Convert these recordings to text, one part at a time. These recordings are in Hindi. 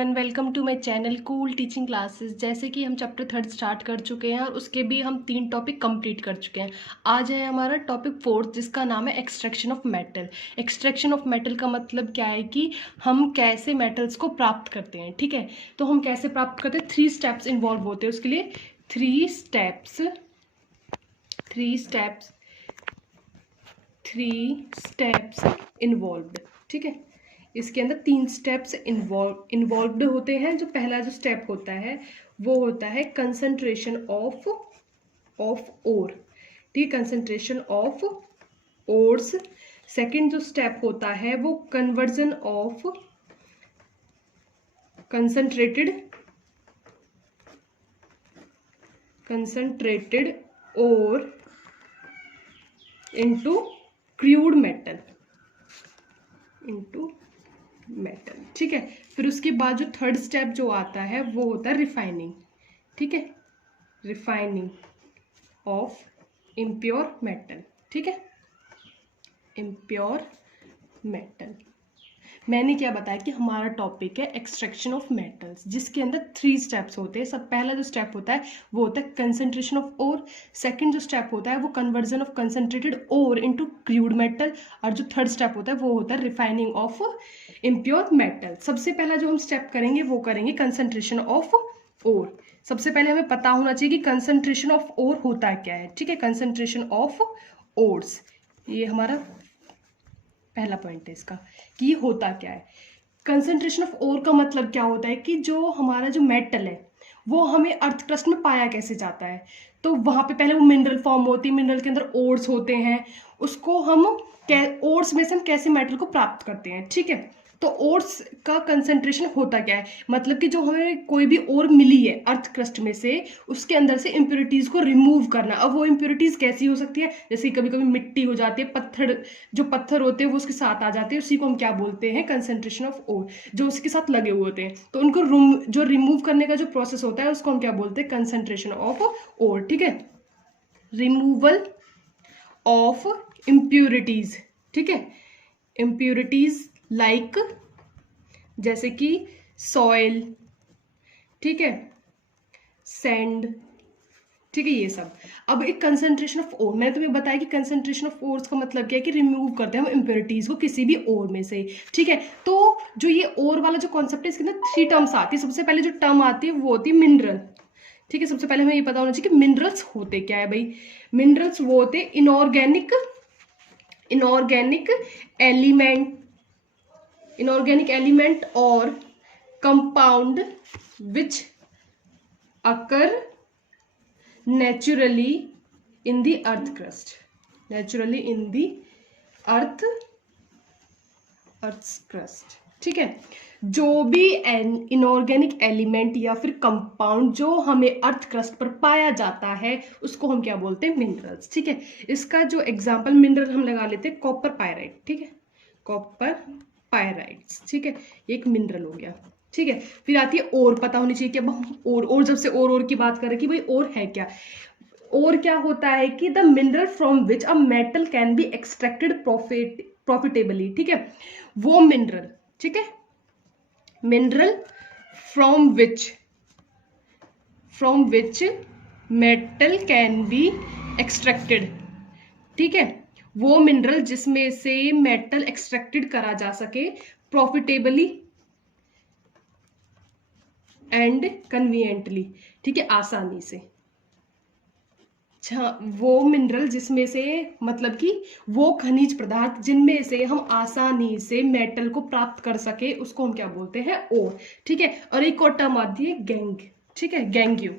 Everyone, welcome to my channel cool teaching classes. जैसे कि हम चैप्टर 3 स्टार्ट कर चुके हैं और उसके भी हम 3 टॉपिक कंप्लीट कर चुके हैं। आज है हमारा टॉपिक 4 जिसका नाम है extraction of metal. Extraction of metal का मतलब क्या है कि हम कैसे मेटल्स को प्राप्त करते हैं। ठीक है, तो हम कैसे प्राप्त करते हैं, 3 स्टेप्स इन्वॉल्व होते हैं उसके लिए। 3 स्टेप्स इन्वॉल्व्ड। ठीक है, इसके अंदर 3 स्टेप्स इन्वॉल्व्ड होते हैं। जो पहला जो स्टेप होता है वो होता है कंसंट्रेशन ऑफ ओर। ठीक है, कंसंट्रेशन ऑफ ओर्स। सेकंड जो स्टेप होता है वो conversion of concentrated ore into crude metal. ठीक है, फिर उसके बाद जो थर्ड स्टेप जो आता है वो होता है रिफाइनिंग। ठीक है, रिफाइनिंग ऑफ इम्प्योर मेटल। ठीक है, इम्प्योर मेटल। मैंने क्या बताया कि हमारा टॉपिक है एक्सट्रैक्शन ऑफ मेटल्स, जिसके अंदर 3 स्टेप्स होते हैं। सब पहला जो स्टेप होता है वो होता है कंसंट्रेशन ऑफ ओर। सेकंड जो स्टेप होता है वो conversion of concentrated ore into crude metal. और जो थर्ड स्टेप होता है वो होता है रिफाइनिंग ऑफ इम्प्योर मेटल। सबसे पहला जो हम स्टेप करेंगे वो करेंगे कंसंट्रेशन ऑफ ओर। सबसे पहले हमें पता होना चाहिए कि कंसंट्रेशन ऑफ ओर होता क्या है। ठीक है, कंसंट्रेशन ऑफ ओर्स, ये हमारा पहला पॉइंट है इसका कि ये होता क्या है। कंसंट्रेशन ऑफ ओर का मतलब क्या होता है कि जो हमारा जो मेटल है वो हमें अर्थ क्रस्ट में पाया कैसे जाता है। तो वहां पे पहले वो मिनरल फॉर्म होती है, मिनरल के अंदर ओर्स होते हैं, उसको हम ओर्स में से हम कैसे मेटल को प्राप्त करते हैं। ठीक है, तो ओर्स का कंसंट्रेशन होता क्या है, मतलब कि जो हमें कोई भी ओर मिली है अर्थ क्रस्ट में से, उसके अंदर से इम्प्योरिटीज को रिमूव करना। अब वो इम्प्योरिटीज कैसी हो सकती है, जैसे कभी कभी मिट्टी हो जाती है, पत्थर, जो पत्थर होते हैं वो उसके साथ आ जाते हैं, उसी को हम क्या बोलते हैं, कंसंट्रेशन ऑफ ओर। जो उसके साथ लगे हुए होते हैं तो उनको जो रिमूव करने का जो प्रोसेस होता है उसको हम क्या बोलते हैं, कंसंट्रेशन ऑफ ओर। ठीक है, रिमूवल ऑफ इम्प्योरिटीज। ठीक है, इम्प्योरिटीज लाइक जैसे कि सॉइल, ठीक है, सैंड, ठीक है, ये सब। अब एक कंसंट्रेशन ऑफ ओर, मैंने तुम्हें बताया कि कंसंट्रेशन ऑफ ओर्स का मतलब क्या है कि रिमूव करते हैं हम इम्प्योरिटीज को किसी भी ओर में से। ठीक है, तो जो ये ओर वाला जो कॉन्सेप्ट है इसके अंदर 3 टर्म्स आती है। सबसे पहले जो टर्म आती है वो होती है मिनरल। ठीक है, सबसे पहले हमें ये पता होना चाहिए कि मिनरल्स होते क्या है भाई। मिनरल्स वो होते इनऑर्गेनिक एलिमेंट और compound which occur naturally in the earth crust, earth's crust। ठीक है, जो भी इनऑर्गेनिक एलिमेंट या फिर कंपाउंड जो हमें अर्थ क्रस्ट पर पाया जाता है उसको हम क्या बोलते हैं, मिनरल्स। ठीक है, इसका जो एग्जांपल मिनरल हम लगा लेते हैं कॉपर पायराइट। ठीक है, कॉपर पायराइट्स। ठीक है, एक मिनरल हो गया। ठीक है, फिर आती है ओर। पता होनी चाहिए कि अब हम और जब से और की बात करें कि भाई और है क्या। और क्या होता है कि the mineral from which a metal can be extracted profitably. ठीक है, वो मिनरल, ठीक है, mineral from which metal can be extracted. ठीक है, वो मिनरल जिसमें से मेटल एक्सट्रैक्टेड करा जा सके प्रॉफिटेबली एंड कन्वीनियंटली। ठीक है, आसानी से। वो मिनरल जिसमें से, मतलब कि वो खनिज पदार्थ जिनमें से हम आसानी से मेटल को प्राप्त कर सके उसको हम क्या बोलते हैं, ओर। ठीक है, और एक और टर्म आती है गैंग। ठीक है, गैंग्यू।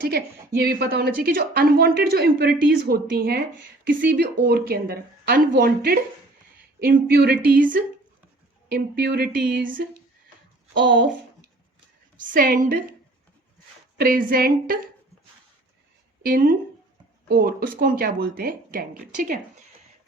ठीक है, ये भी पता होना चाहिए कि जो अनवांटेड जो इम्प्योरिटीज होती हैं किसी भी ओर के अंदर, unwanted impurities of sand present in ore, उसको हम क्या बोलते हैं, गैंग्यू। ठीक है,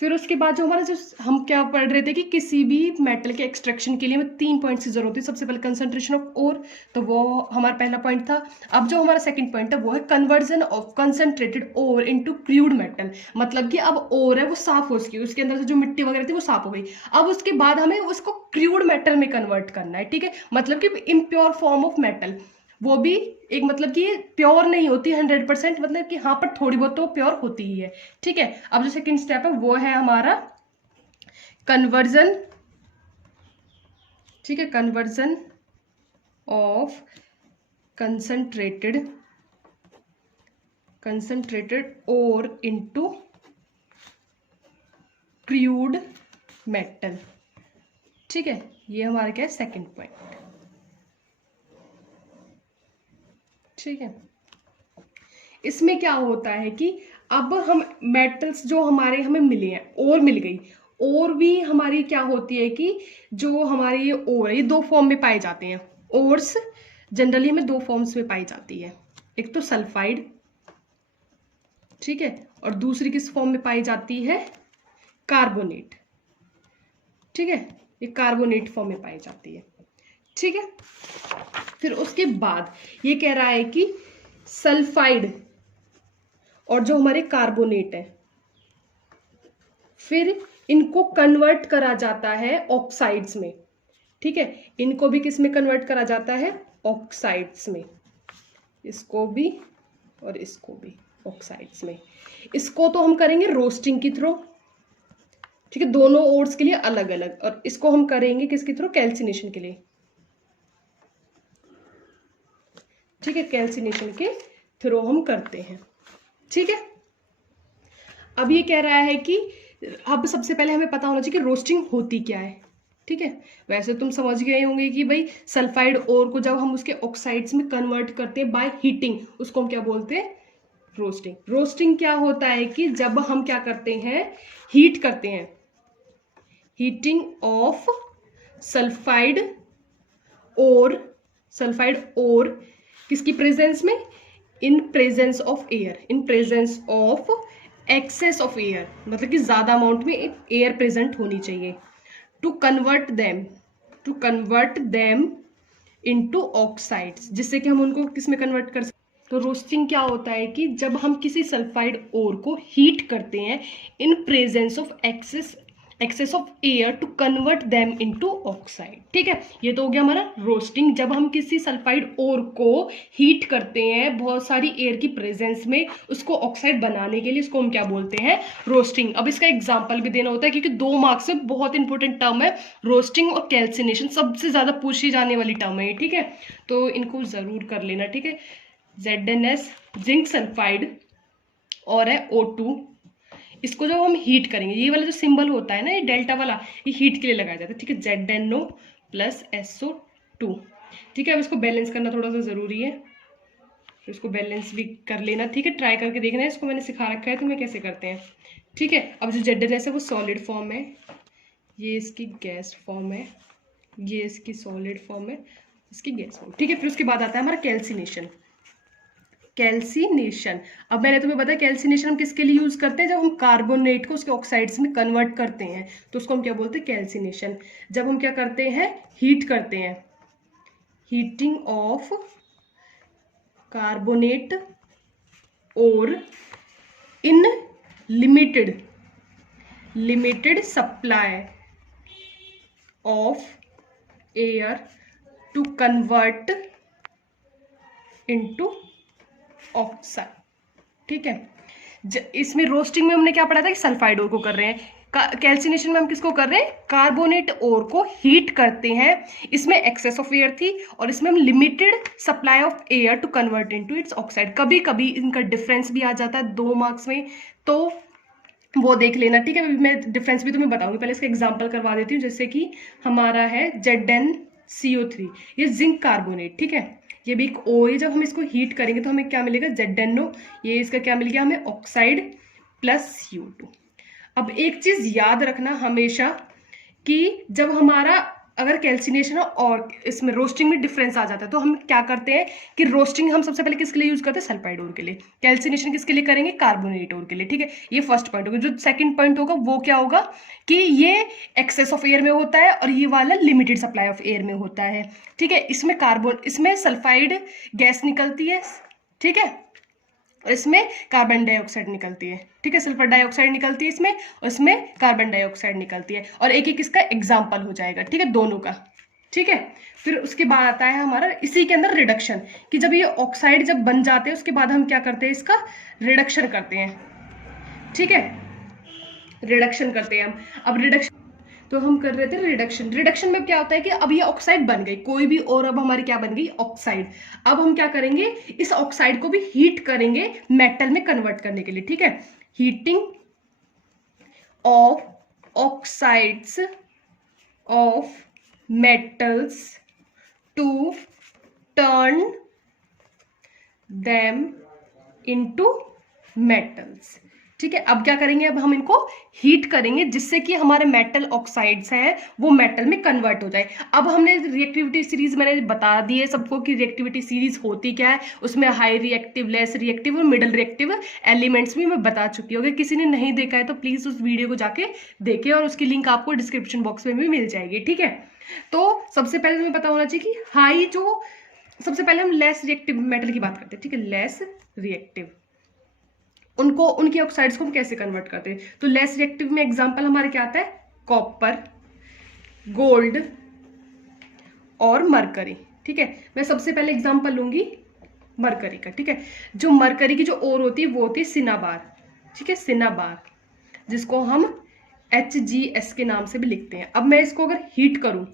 फिर उसके बाद जो हमारा जो हम क्या पढ़ रहे थे कि किसी भी मेटल के एक्सट्रैक्शन के लिए हमें 3 पॉइंट्स की जरूरत होती है। सबसे पहले कंसंट्रेशन ऑफ ओर, तो वो हमारा पहला पॉइंट था। अब जो हमारा सेकंड पॉइंट है वो है conversion of concentrated ore into crude metal, मतलब कि अब ओर है वो साफ हो चुकी है, उसके अंदर से जो मिट्टी वगैरह थी वो साफ हो गई। अब उसके बाद हमें उसको क्रूड मेटल में कन्वर्ट करना है, ठीक है, मतलब कि इम्प्योर फॉर्म ऑफ मेटल, वो भी एक मतलब कि प्योर नहीं होती 100%, मतलब कि हाँ पर थोड़ी बहुत तो प्योर होती ही है, ठीक है। अब जो सेकंड स्टेप है वो है हमारा कन्वर्जन, ठीक है, conversion of concentrated ore into crude metal, ठीक है। ये हमारा क्या है, सेकंड पॉइंट, ठीक है। इसमें क्या होता है कि अब हम मेटल्स जो हमारे हमें मिले हैं, और मिल गई, और भी हमारी क्या होती है कि जो हमारी ये और है ये दो फॉर्म में पाए जाते हैं। ओर्स जनरली हमें दो फॉर्म्स में पाई जाती है, एक तो सल्फाइड, ठीक है, और दूसरी किस फॉर्म में पाई जाती है, कार्बोनेट, ठीक है, ये कार्बोनेट फॉर्म में पाई जाती है, ठीक है। फिर उसके बाद ये कह रहा है कि सल्फाइड और जो हमारे कार्बोनेट है, फिर इनको कन्वर्ट करा जाता है ऑक्साइड्स में, ठीक है, इनको भी किस में कन्वर्ट करा जाता है, ऑक्साइड्स में, इसको भी और इसको भी ऑक्साइड्स में। इसको तो हम करेंगे रोस्टिंग के थ्रू, ठीक है, दोनों ओर्स के लिए अलग अलग, और इसको हम करेंगे किसके थ्रू, कैल्सिनेशन के लिए, ठीक है, कैल्सिनेशन के थ्रू हम करते हैं, ठीक है। अब ये कह रहा है कि अब सबसे पहले हमें पता होना चाहिए कि रोस्टिंग होती क्या है, ठीक है। वैसे तुम समझ गए होंगे कि भाई सल्फाइड ओर को जब हम उसके ऑक्साइड्स में कन्वर्ट करते हैं बाय हीटिंग, उसको हम क्या बोलते हैं, रोस्टिंग। रोस्टिंग क्या होता है कि जब हम क्या करते हैं, हीट करते हैं, हीटिंग ऑफ सल्फाइड ओर किसकी प्रेजेंस में, in presence of air, in presence of excess of air, मतलब कि ज्यादा अमाउंट में एयर प्रेजेंट होनी चाहिए, to convert them into oxides, जिससे कि हम उनको किस में कन्वर्ट कर सकते। तो रोस्टिंग क्या होता है कि जब हम किसी सल्फाइड ओर को हीट करते हैं in presence of excess of air to convert them into oxide, ठीक है। ये तो हो गया हमारा रोस्टिंग, जब हम किसी सल्फाइड ओर को हीट करते हैं बहुत सारी एयर की प्रेजेंस में उसको ऑक्साइड बनाने के लिए, इसको हम क्या बोलते हैं, रोस्टिंग। अब इसका एग्जांपल भी देना होता है क्योंकि 2 मार्क्स में बहुत इंपॉर्टेंट टर्म है रोस्टिंग और कैल्सिनेशन, सबसे ज्यादा पूछी जाने वाली टर्म है, ठीक है, तो इनको जरूर कर लेना, ठीक है। ZnS जिंक सल्फाइड और है O2, इसको जब हम हीट करेंगे, ये वाला जो सिंबल होता है ना, ये डेल्टा वाला, ये हीट के लिए लगाया जाता है, ठीक है, ZnO प्लस SO2, ठीक है। अब इसको बैलेंस करना थोड़ा सा जरूरी है, तो इसको बैलेंस भी कर लेना, ठीक है, ट्राई करके देखना है, इसको मैंने सिखा रखा है तुम्हें कैसे करते हैं, ठीक है। अब जो ZnS है वो सॉलिड फॉर्म है, ये इसकी गैस फॉर्म है, ये इसकी सॉलिड फॉर्म है, इसकी गैस फॉर्म, ठीक है। फिर उसके बाद आता है हमारा कैल्सिनेशन। अब मैंने तुम्हें बताया कैल्सिनेशन हम किसके लिए यूज करते हैं, जब हम कार्बोनेट को उसके ऑक्साइड्स में कन्वर्ट करते हैं तो उसको हम क्या बोलते हैं, कैल्सिनेशन। जब हम क्या करते हैं, हीट करते हैं, हीटिंग ऑफ कार्बोनेट और in limited supply of air to convert into oxide, ठीक है। इसमें रोस्टिंग में हमने क्या पढ़ा था कि सल्फाइड ओर को कर रहे हैं, कैल्सिनेशन में हम किसको कर रहे हैं, कार्बोनेट ओर को हीट करते हैं, इसमें एक्सेस ऑफ एयर थी और इसमें हम limited supply of air to convert into its oxide. कभी कभी इनका डिफरेंस भी आ जाता है 2 मार्क्स में, तो वो देख लेना, ठीक है। मैं डिफरेंस भी तुम्हें बताऊंगी, पहले इसका एग्जांपल करवा देती हूँ। जैसे कि हमारा है ZnCO3, ये जिंक कार्बोनेट, ठीक है, ये भी एक ओ है। जब हम इसको हीट करेंगे तो हमें क्या मिलेगा, ZnO, ये इसका क्या मिल गया हमें, ऑक्साइड प्लस CO2। अब एक चीज याद रखना हमेशा कि जब हमारा अगर कैल्सिनेशन और इसमें रोस्टिंग में डिफरेंस आ जाता है तो हम क्या करते हैं कि रोस्टिंग हम सबसे पहले किसके लिए यूज करते हैं, सल्फाइड ओर के लिए। कैल्सिनेशन किसके लिए करेंगे, कार्बोनेट ओर के लिए। ठीक है, ये फर्स्ट पॉइंट होगा। जो सेकंड पॉइंट होगा वो क्या होगा कि ये एक्सेस ऑफ एयर में होता है और ये वाला लिमिटेड सप्लाई ऑफ एयर में होता है। ठीक है, इसमें सल्फाइड गैस निकलती है। ठीक है, और इसमें कार्बन डाइऑक्साइड निकलती है। ठीक है, सल्फर डाइऑक्साइड निकलती है इसमें, और इसमें कार्बन डाइऑक्साइड निकलती है। और एक एक इसका एग्जाम्पल हो जाएगा। ठीक है, दोनों का। ठीक है, फिर उसके बाद आता है हमारा इसी के अंदर रिडक्शन, कि जब ये ऑक्साइड जब बन जाते हैं उसके बाद हम क्या करते हैं, इसका रिडक्शन करते हैं। ठीक है, रिडक्शन करते हैं हम। अब रिडक्शन तो हम कर रहे थे रिडक्शन। रिडक्शन में क्या होता है कि अब ये ऑक्साइड बन गई कोई भी, और अब हमारी क्या बन गई, ऑक्साइड। अब हम क्या करेंगे, इस ऑक्साइड को भी हीट करेंगे मेटल में कन्वर्ट करने के लिए। ठीक है, heating of oxides of metals to turn them into metals. ठीक है, अब क्या करेंगे, अब हम इनको हीट करेंगे जिससे कि हमारे मेटल ऑक्साइड्स हैं वो मेटल में कन्वर्ट हो जाए। अब हमने रिएक्टिविटी सीरीज मैंने बता दी है सबको कि रिएक्टिविटी सीरीज होती क्या है, उसमें हाई रिएक्टिव, लेस रिएक्टिव और मिडल रिएक्टिव एलिमेंट्स भी मैं बता चुकी हूँ। अगर किसी ने नहीं देखा है तो प्लीज उस वीडियो को जाके देखें, और उसकी लिंक आपको डिस्क्रिप्शन बॉक्स में भी मिल जाएगी। ठीक है, तो सबसे पहले हमें पता होना चाहिए कि हाई जो, सबसे पहले हम लेस रिएक्टिव मेटल की बात करते हैं। ठीक है, लेस रिएक्टिव, उनको, उनकी ऑक्साइड्स को हम कैसे कन्वर्ट करते हैं। तो लेस रिएक्टिव में एग्जांपल हमारे क्या आता है, कॉपर, गोल्ड और मरकरी। ठीक है, मैं सबसे पहले एग्जांपल लूंगी मरकरी का। ठीक है, जो मरकरी की जो ओर होती है वो होती है सिनाबार। ठीक है, सिनाबार, जिसको हम HGS के नाम से भी लिखते हैं। अब मैं इसको अगर हीट करूं,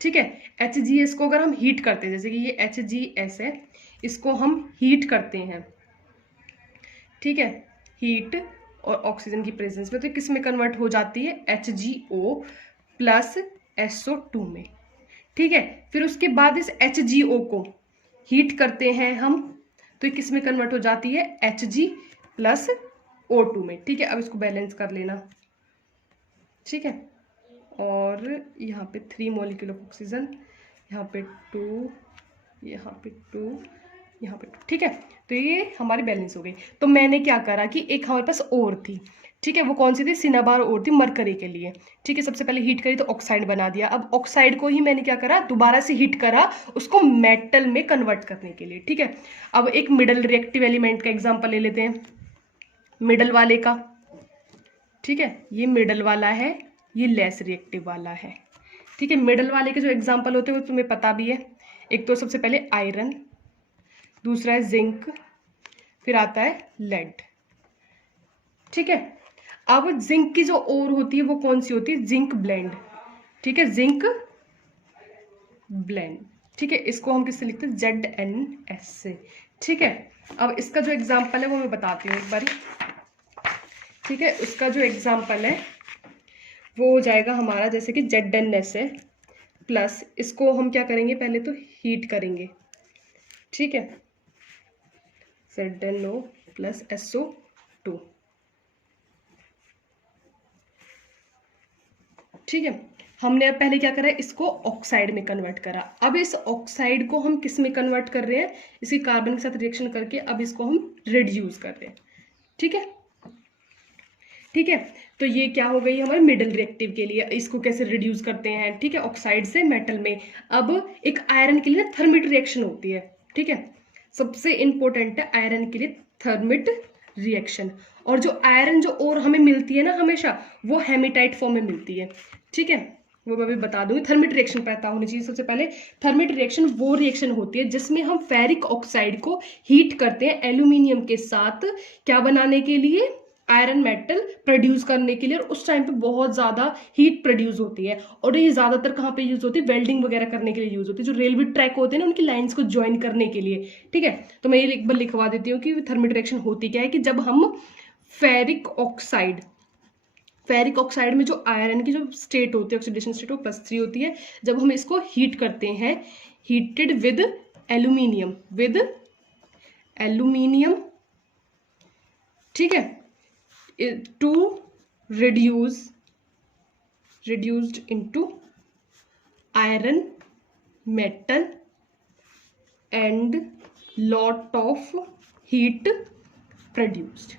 ठीक है, HGS को अगर हम हीट करते हैं, जैसे कि ये HGS है, इसको हम हीट करते हैं। ठीक है, हीट और ऑक्सीजन की प्रेजेंस में, तो किस में कन्वर्ट हो जाती है, HgO प्लस SO2 में। ठीक है, फिर उसके बाद इस HgO को हीट करते हैं हम, तो किस में कन्वर्ट हो जाती है, Hg प्लस O2 में। ठीक है, अब इसको बैलेंस कर लेना। ठीक है, और यहाँ पे 3 मॉलिक्यूल ऑफ ऑक्सीजन, यहाँ पे 2, यहाँ पे 2, यहाँ पे 2। ठीक है, तो ये हमारी बैलेंस हो गई। तो मैंने क्या करा कि एक हमारे पास और थी। ठीक है, वो कौन सी थी, सिनाबार और थी मरकरी के लिए। ठीक है, सबसे पहले हीट करी तो ऑक्साइड बना दिया। अब ऑक्साइड को ही मैंने क्या करा, दोबारा से हीट करा उसको मेटल में कन्वर्ट करने के लिए। ठीक है, अब एक मिडल रिएक्टिव एलिमेंट का एग्जाम्पल ले लेते हैं, मिडल वाले का। ठीक है, ये मिडल वाला है, ये लेस रिएक्टिव वाला है। ठीक है, मिडल वाले के जो एग्जाम्पल होते हैं वो तुम्हें पता भी है। एक तो सबसे पहले आयरन, दूसरा है जिंक, फिर आता है लेड। ठीक है, अब जिंक की जो ओर होती है वो कौन सी होती है, जिंक ब्लेंड। ठीक है, जिंक ब्लेंड। ठीक है, इसको हम किससे लिखते हैं, ZnS से। ठीक है, अब इसका जो एग्जाम्पल है वो मैं बताती हूँ एक बारी। ठीक है, उसका जो एग्जाम्पल है वो हो जाएगा हमारा, जैसे कि ZnS है, प्लस इसको हम क्या करेंगे, पहले तो हीट करेंगे। ठीक है, ZnO प्लस SO2। ठीक है, हमने अब पहले क्या करा है, इसको ऑक्साइड में कन्वर्ट करा। अब इस ऑक्साइड को हम किस में कन्वर्ट कर रहे हैं, इसी कार्बन के साथ रिएक्शन करके अब इसको हम रिड्यूस कर रहे हैं। ठीक है, ठीक है, तो ये क्या हो गई हमारे मिडल रिएक्टिव के लिए, इसको कैसे रिड्यूस करते हैं। ठीक है, ऑक्साइड से मेटल में। अब एक आयरन के लिए ना थर्मिट रिएक्शन होती है। ठीक है, सबसे इंपॉर्टेंट है आयरन के लिए थर्मिट रिएक्शन। और जो आयरन जो और हमें मिलती है ना हमेशा, वो हेमेटाइट फॉर्म में मिलती है। ठीक है, वो मैं भी बता दूंगी। थर्मिट रिएक्शन पता होनी चाहिए सबसे पहले। थर्मिट रिएक्शन वो रिएक्शन होती है जिसमें हम फेरिक ऑक्साइड को हीट करते हैं एल्यूमिनियम के साथ, क्या बनाने के लिए, आयरन मेटल प्रोड्यूस करने के लिए। और उस टाइम पे बहुत ज़्यादा हीट प्रोड्यूस होती है, और ये ज़्यादातर कहाँ पे यूज़ होती है, वेल्डिंग वगैरह करने के लिए यूज़ होती है, जो रेलवे ट्रैक होते हैं ना उनकी लाइंस को ज्वाइन करने के लिए। ठीक है, तो मैं ये एक बार लिखवा देती हूँ कि थर्मिट रिएक्शन होती क्या है, कि जब हम फेरिक ऑक्साइड, फेरिक ऑक्साइड में जो आयरन की जो स्टेट होती है, ऑक्सीडेशन स्टेट, वो +3 होती है। जब हम इसको हीट करते हैं, heated with aluminium, with aluminium, ठीक है, to reduced into iron metal and lot of heat produced.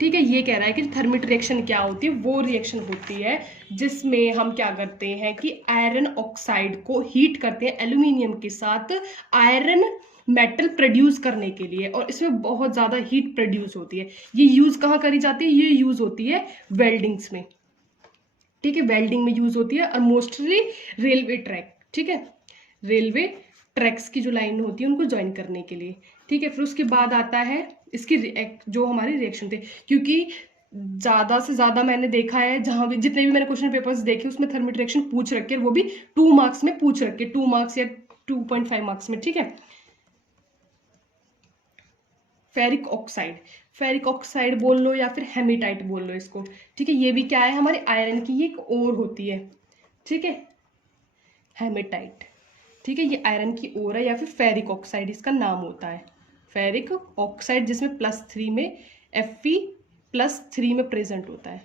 ठीक है, ये कह रहा है कि थर्मिट रिएक्शन क्या होती है, वो रिएक्शन होती है जिसमें हम क्या करते हैं कि आयरन ऑक्साइड को हीट करते हैं एल्यूमिनियम के साथ आयरन मेटल प्रोड्यूस करने के लिए, और इसमें बहुत ज़्यादा हीट प्रोड्यूस होती है। ये यूज़ कहाँ करी जाती है, ये यूज़ होती है वेल्डिंग्स में। ठीक है, वेल्डिंग में यूज़ होती है, और मोस्टली रेलवे ट्रैक, ठीक है, रेलवे ट्रैक्स की जो लाइन होती है उनको ज्वाइन करने के लिए। ठीक है, फिर उसके बाद आता है इसकी जो हमारी रिएक्शन थे, क्योंकि ज़्यादा से ज़्यादा मैंने देखा है जहाँ भी जितने भी मैंने क्वेश्चन पेपर्स देखे उसमें थर्मिट रिएक्शन पूछ रखे, वो भी 2 मार्क्स में पूछ रखे, 2 मार्क्स या 2.5 मार्क्स में। ठीक है, फेरिक ऑक्साइड, फेरिक ऑक्साइड बोल लो या फिर हेमेटाइट बोल लो इसको। ठीक है, ये भी क्या है, हमारे आयरन की ये एक और होती है। ठीक है, हेमेटाइट। ठीक है, ये आयरन की ओर है या फिर फेरिक ऑक्साइड इसका नाम होता है, फेरिक ऑक्साइड, जिसमें +3 में Fe+3 में प्रेजेंट होता है।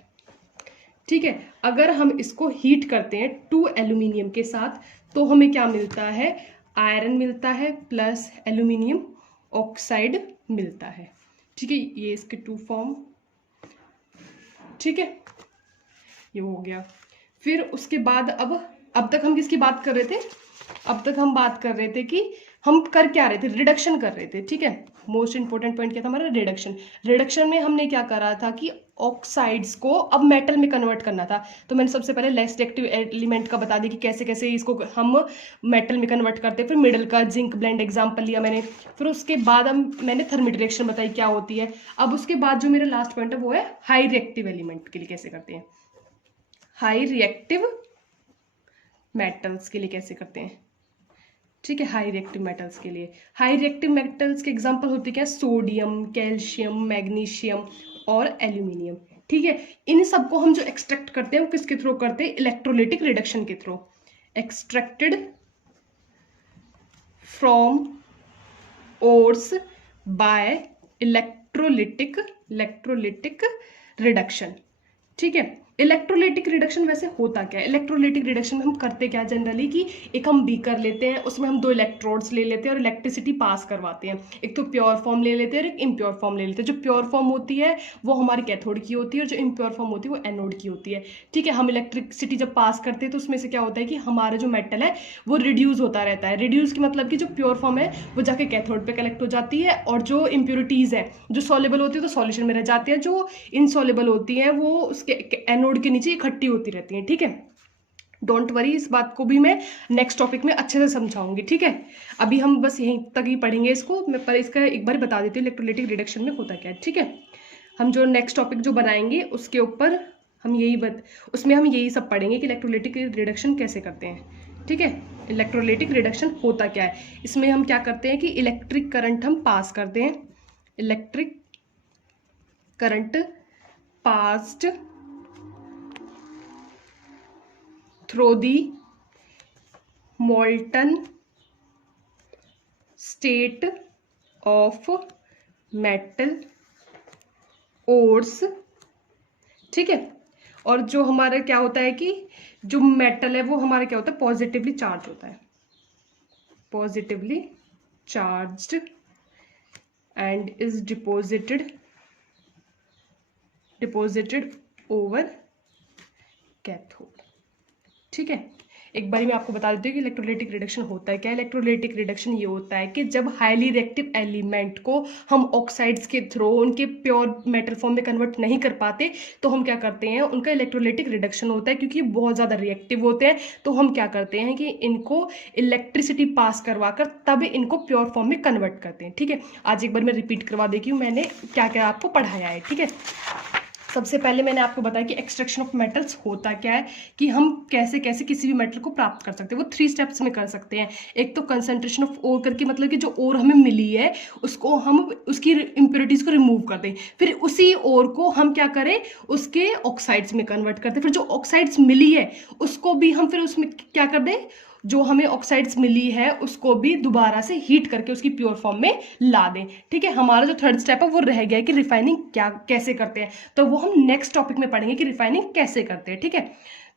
ठीक है, अगर हम इसको हीट करते हैं 2 एल्यूमिनियम के साथ तो हमें क्या मिलता है, आयरन मिलता है प्लस एल्यूमिनियम ऑक्साइड मिलता है। ठीक है, ये इसके 2 फॉर्म। ठीक है, ये हो गया। फिर उसके बाद अब तक हम किसकी बात कर रहे थे, अब तक हम बात कर रहे थे कि हम कर क्या रहे थे, रिडक्शन कर रहे थे। ठीक है, मोस्ट इंपॉर्टेंट पॉइंट क्या था हमारा, रिडक्शन। रिडक्शन में हमने क्या करा था कि ऑक्साइड्स को अब मेटल में कन्वर्ट करना था। तो मैंने सबसे पहले लेस रिएक्टिव एलिमेंट का बता दी कि कैसे कैसे इसको हम मेटल में कन्वर्ट करते हैं। फिर मिडल का जिंक ब्लेंड एग्जाम्पल लिया मैंने। फिर उसके बाद मैंने थर्मिट रिएक्शन बताई क्या होती है। अब उसके बाद जो मेरा लास्ट पॉइंट है वो है हाई रिएक्टिव एलिमेंट के लिए कैसे करते हैं, हाई रिएक्टिव मेटल्स के लिए कैसे करते हैं। ठीक है, हाई रिएक्टिव मेटल्स के लिए, हाई रिएक्टिव मेटल्स के एग्जांपल होते क्या, सोडियम, कैल्शियम, मैग्नीशियम और एल्यूमिनियम। ठीक है, इन सबको हम जो एक्सट्रैक्ट करते हैं वो किसके थ्रू करते हैं, इलेक्ट्रोलिटिक रिडक्शन के through. Extracted from ores by electrolytic reduction. ठीक है, इलेक्ट्रोलाइटिक रिडक्शन वैसे होता क्या है, इलेक्ट्रोलाइटिक रिडक्शन में हम करते क्या जनरली कि एक हम बीकर लेते हैं, उसमें हम 2 इलेक्ट्रोड्स ले लेते हैं और इलेक्ट्रिसिटी पास करवाते हैं। एक तो प्योर फॉर्म ले लेते हैं और एक इम्प्योर फॉर्म ले लेते हैं। जो प्योर फॉर्म होती है वो हमारी कैथोड की होती है और जो इम्प्योर फॉर्म होती है वो एनोड की होती है। ठीक है, हम इलेक्ट्रिसिटी जब पास करते हैं तो उसमें से क्या होता है कि हमारा जो मेटल है वो रिड्यूस होता रहता है। रिड्यूस की मतलब कि जो प्योर फॉर्म है वो जाके कैथोड पे कलेक्ट हो जाती है, और जो इम्प्योरिटीज़ है जो सॉल्युबल होती है तो सॉल्यूशन में रह जाती है, जो इनसॉल्युबल होती हैं वो उसके एनोड के नीचे इकट्ठी होती रहती हैं। ठीक है, डोंट वरी, इस बात को भी मैं नेक्स्ट टॉपिक में अच्छे से समझाऊंगी। ठीक है, अभी हम बस यहीं तक ही पढ़ेंगे इसको। मैं पर इसका एक बार बता देती हूँ इलेक्ट्रोलाइटिक रिडक्शन में होता क्या है। ठीक है, हम जो नेक्स्ट टॉपिक जो बनाएंगे उसके ऊपर हम उसमें हम यही सब पढ़ेंगे कि इलेक्ट्रोलाइटिक रिडक्शन कैसे करते हैं। ठीक है, इलेक्ट्रोलाइटिक रिडक्शन होता क्या है, इसमें हम क्या करते हैं कि इलेक्ट्रिक करंट हम पास करते हैं, electric current passed through the molten state of metal ores। ठीक है, और जो हमारा क्या होता है कि जो मेटल है वो हमारा क्या होता है, पॉजिटिवली चार्ज होता है, positively charged and is deposited over cathode. ठीक है, एक बार मैं आपको बता देती हूँ कि इलेक्ट्रोलाइटिक रिडक्शन होता है क्या। इलेक्ट्रोलाइटिक रिडक्शन ये होता है कि जब हाईली रिएक्टिव एलिमेंट को हम ऑक्साइड्स के थ्रू उनके प्योर मेटल फॉर्म में कन्वर्ट नहीं कर पाते तो हम क्या करते हैं, उनका इलेक्ट्रोलाइटिक रिडक्शन होता है। क्योंकि बहुत ज़्यादा रिएक्टिव होते हैं तो हम क्या करते हैं कि इनको इलेक्ट्रिसिटी पास करवा कर तब इनको प्योर फॉर्म में कन्वर्ट करते हैं। ठीक है, आज एक बार मैं रिपीट करवा देती हूँ मैंने क्या क्या आपको पढ़ाया है। ठीक है, सबसे पहले मैंने आपको बताया कि एक्सट्रैक्शन ऑफ मेटल्स होता क्या है, कि हम कैसे कैसे किसी भी मेटल को प्राप्त कर सकते हैं। वो 3 स्टेप्स में कर सकते हैं। एक तो कंसंट्रेशन ऑफ ओर करके, मतलब कि जो ओर हमें मिली है उसको हम उसकी इम्प्योरिटीज़ को रिमूव कर दें, फिर उसी ओर को हम क्या करें, उसके ऑक्साइड्स में कन्वर्ट करते हैं। फिर जो ऑक्साइड्स मिली है उसको भी हम फिर उसमें क्या कर दें, जो हमें ऑक्साइड्स मिली है उसको भी दोबारा से हीट करके उसकी प्योर फॉर्म में ला दें। ठीक है, हमारा जो 3rd स्टेप है वो रह गया है कि रिफाइनिंग कैसे करते हैं, तो वो हम नेक्स्ट टॉपिक में पढ़ेंगे कि रिफाइनिंग कैसे करते हैं। ठीक है,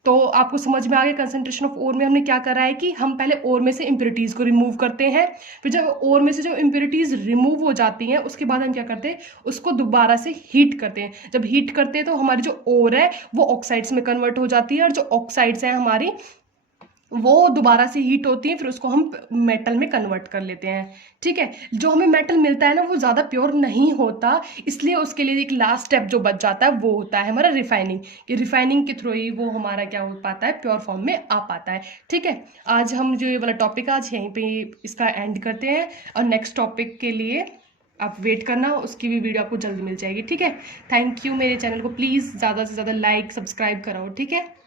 तो आपको समझ में आ गया कंसंट्रेशन ऑफ ओर में हमने क्या करा है कि हम पहले ओर में से इम्प्योरिटीज़ को रिमूव करते हैं, फिर जब ओर में से जो इम्प्योरिटीज़ रिमूव हो जाती हैं उसके बाद हम क्या करते हैं, उसको दोबारा से हीट करते हैं। जब हीट करते हैं तो हमारी जो ओर है वो ऑक्साइड्स में कन्वर्ट हो जाती है, और जो ऑक्साइड्स हैं हमारी वो दोबारा से हीट होती है, फिर उसको हम मेटल में कन्वर्ट कर लेते हैं। ठीक है, जो हमें मेटल मिलता है ना वो ज़्यादा प्योर नहीं होता, इसलिए उसके लिए एक लास्ट स्टेप जो बच जाता है वो होता है हमारा रिफाइनिंग, कि रिफाइनिंग के थ्रू ही वो हमारा क्या हो पाता है, प्योर फॉर्म में आ पाता है। ठीक है, आज हम जो ये वाला टॉपिक आज यहीं पे इसका एंड करते हैं, और नेक्स्ट टॉपिक के लिए आप वेट करना, उसकी भी वीडियो आपको जल्दी मिल जाएगी। ठीक है, थैंक यू। मेरे चैनल को प्लीज़ ज़्यादा से ज़्यादा लाइक सब्सक्राइब कराओ। ठीक है।